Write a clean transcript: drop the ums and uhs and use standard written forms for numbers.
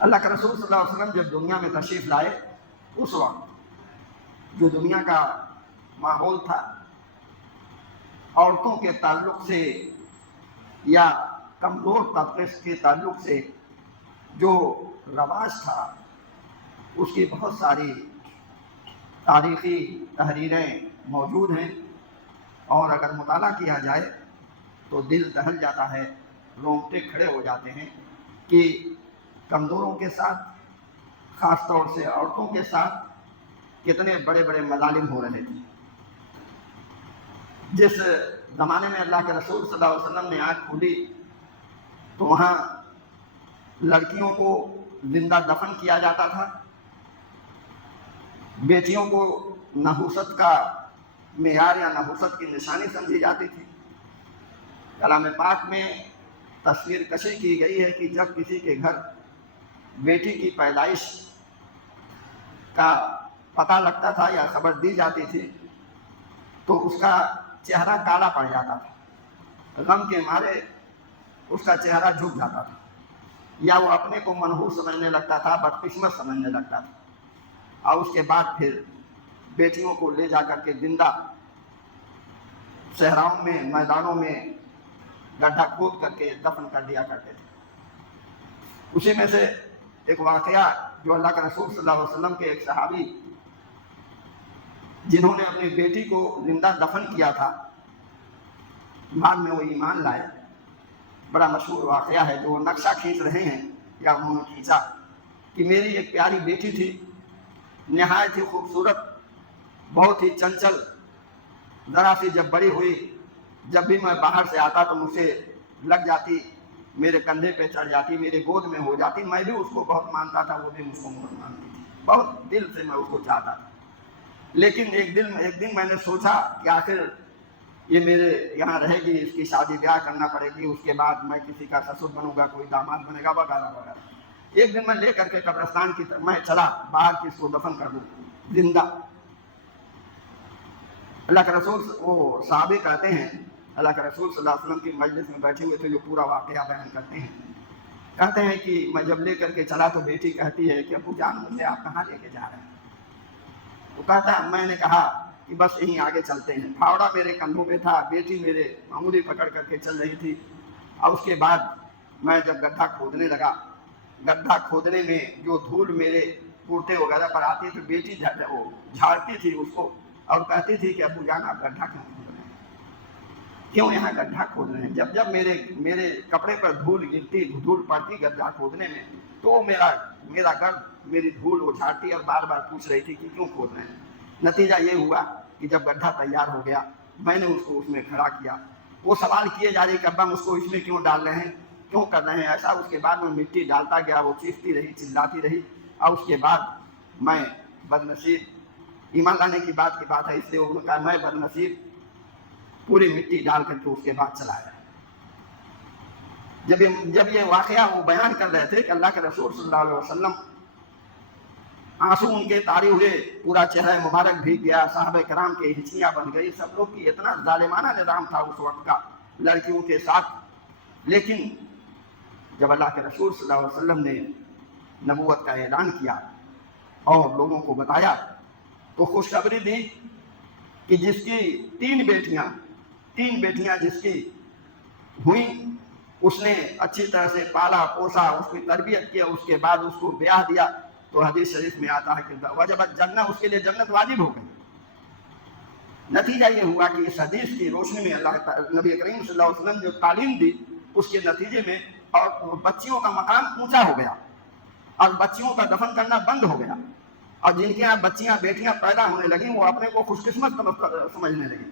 اللہ کے رسول صلی اللہ علیہ وسلم جب دنیا میں تشریف لائے، اس وقت جو دنیا کا ماحول تھا عورتوں کے تعلق سے یا کمزور طبقے کے تعلق سے جو رواج تھا، اس کی بہت ساری تاریخی تحریریں موجود ہیں، اور اگر مطالعہ کیا جائے تو دل دہل جاتا ہے، رونگٹے کھڑے ہو جاتے ہیں کہ کمزوروں کے ساتھ، خاص طور سے عورتوں کے ساتھ کتنے بڑے بڑے مظالم ہو رہے تھے۔ جس زمانے میں اللہ کے رسول صلی اللہ علیہ وسلم نے آنکھ کھولی تو وہاں لڑکیوں کو زندہ دفن کیا جاتا تھا، بیٹیوں کو نحوست کا معیار یا نحوست کی نشانی سمجھی جاتی تھی۔ کلام پاک میں تصویر کشی کی گئی ہے کہ جب کسی کے گھر بیٹی کی پیدائش کا پتہ لگتا تھا یا خبر دی جاتی تھی تو اس کا چہرہ کالا پڑ جاتا تھا، غم کے مارے اس کا چہرہ جھک جاتا تھا، یا وہ اپنے کو منحوس سمجھنے لگتا تھا، بدقسمت سمجھنے لگتا تھا، اور اس کے بعد پھر بیٹیوں کو لے جا کر کے زندہ صحراؤں میں، میدانوں میں گڈھا کھود کر کے دفن کر دیا کرتے تھے۔ اسی میں سے ایک واقعہ جو اللہ کے رسول صلی اللہ علیہ وسلم کے ایک صحابی جنہوں نے اپنی بیٹی کو زندہ دفن کیا تھا، بعد میں وہ ایمان لائے، بڑا مشہور واقعہ ہے جو وہ نقشہ کھینچ رہے ہیں یا انہوں نے کھینچا کہ میری ایک پیاری بیٹی تھی، نہایت ہی خوبصورت، بہت ہی چنچل، ذرا سی جب بڑی ہوئی، جب بھی میں باہر سے آتا تو مجھ سے لگ جاتی، میرے کندھے پہ چڑھ جاتی، میرے گود میں ہو جاتی، میں بھی اس کو بہت مانتا تھا، وہ بھی مجھ کو بہت مانتی تھی، بہت دل سے میں اس کو چاہتا تھا۔ لیکن ایک دن میں نے سوچا کہ آخر یہ میرے یہاں رہے گی، اس کی شادی بیاہ کرنا پڑے گی، اس کے بعد میں کسی کا سسر بنوں گا، کوئی داماد بنے گا، وغیرہ وغیرہ۔ ایک دن میں لے کر کے قبرستان کی طرف میں چلا باہر کہ اس کو دفن کر دوں زندہ۔ اللہ کے رسول، وہ صحابی کہتے ہیں اللہ کے رسول صلی اللہ علیہ وسلم کی مجلس میں بیٹھے ہوئے تھے، جو پورا واقعہ بیان کرتے ہیں، کہتے ہیں کہ میں جب لے کر کے چلا تو بیٹی کہتی ہے کہ ابو جان مجھے آپ کہاں لے کے جا رہے ہیں؟ وہ کہتا ہے میں نے کہا کہ بس یہیں آگے چلتے ہیں۔ پھاوڑا میرے کندھوں پہ تھا، بیٹی میرے انگلی پکڑ کر کے چل رہی تھی، اور اس کے بعد میں جب گڈھا کھودنے لگا، گڈھا کھودنے میں جو دھول میرے کرتے وغیرہ پر آتی تو بیٹی وہ جھاڑتی تھی اس کو اور کہتی تھی کہ ابو جان آپ گڈھا کیوں کھود رہے ہیں، کیوں یہاں گڈھا کھود رہے ہیں؟ جب میرے کپڑے پر دھول گرتی، دھول پڑتی گڈھا کھودنے میں تو میرا گرد، میری دھول وہ جھاڑتی اور بار بار پوچھ رہی تھی کہ کیوں کھود رہے ہیں۔ نتیجہ یہ ہوا کہ جب گڈھا تیار ہو گیا میں نے اس کو اس میں کھڑا کیا، وہ سوال کیے جا رہی کہ ابا اس کو اس میں کیوں ڈال رہے ہیں، کیوں کر رہے ہیں ایسا؟ اس کے بعد میں مٹی ڈالتا گیا، وہ چیختی رہی، چلاتی رہی، اور اس کے بعد میں بدنصیب، ایمان لانے کی بات ہے، اس لیے انہوں نے کہا میں بدنصیب پوری مٹی ڈال کر کے اس کے بعد چلا گیا۔ جب یہ واقعہ وہ بیان کر رہے تھے کہ اللہ کے رسول صلی اللہ علیہ وسلم آنسو ان کے تاری ہوئے، پورا چہرہ مبارک بھیگ گیا، صحابہ کرام کی ہچکیاں بن گئی، سب لوگ کی اتنا ظالمانہ نظام تھا اس وقت کا لڑکیوں کے ساتھ۔ لیکن جب اللہ کے رسول صلی اللہ علیہ وسلم نے نبوت کا اعلان کیا اور لوگوں کو بتایا تو خوشخبری دی کہ جس کی تین بیٹیاں جس کی ہوئیں، اس نے اچھی طرح سے پالا پوسا، اس کی تربیت کیا، اس کے بعد اس کو بیاہ دیا، تو حدیث شریف میں آتا ہے کہ وجبت جنہ، اس کے لیے جنت واجب ہو گئی۔ نتیجہ یہ ہوا کہ اس حدیث کی روشنی میں نبی کریم صلی اللہ علیہ وسلم جو تعلیم دی، اس کے نتیجے میں اور بچیوں کا مقام اونچا ہو گیا اور بچیوں کا دفن کرنا بند ہو گیا، اور جن کے یہاں بچیاں بیٹیاں پیدا ہونے لگیں وہ اپنے کو خوش قسمت سمجھنے لگیں۔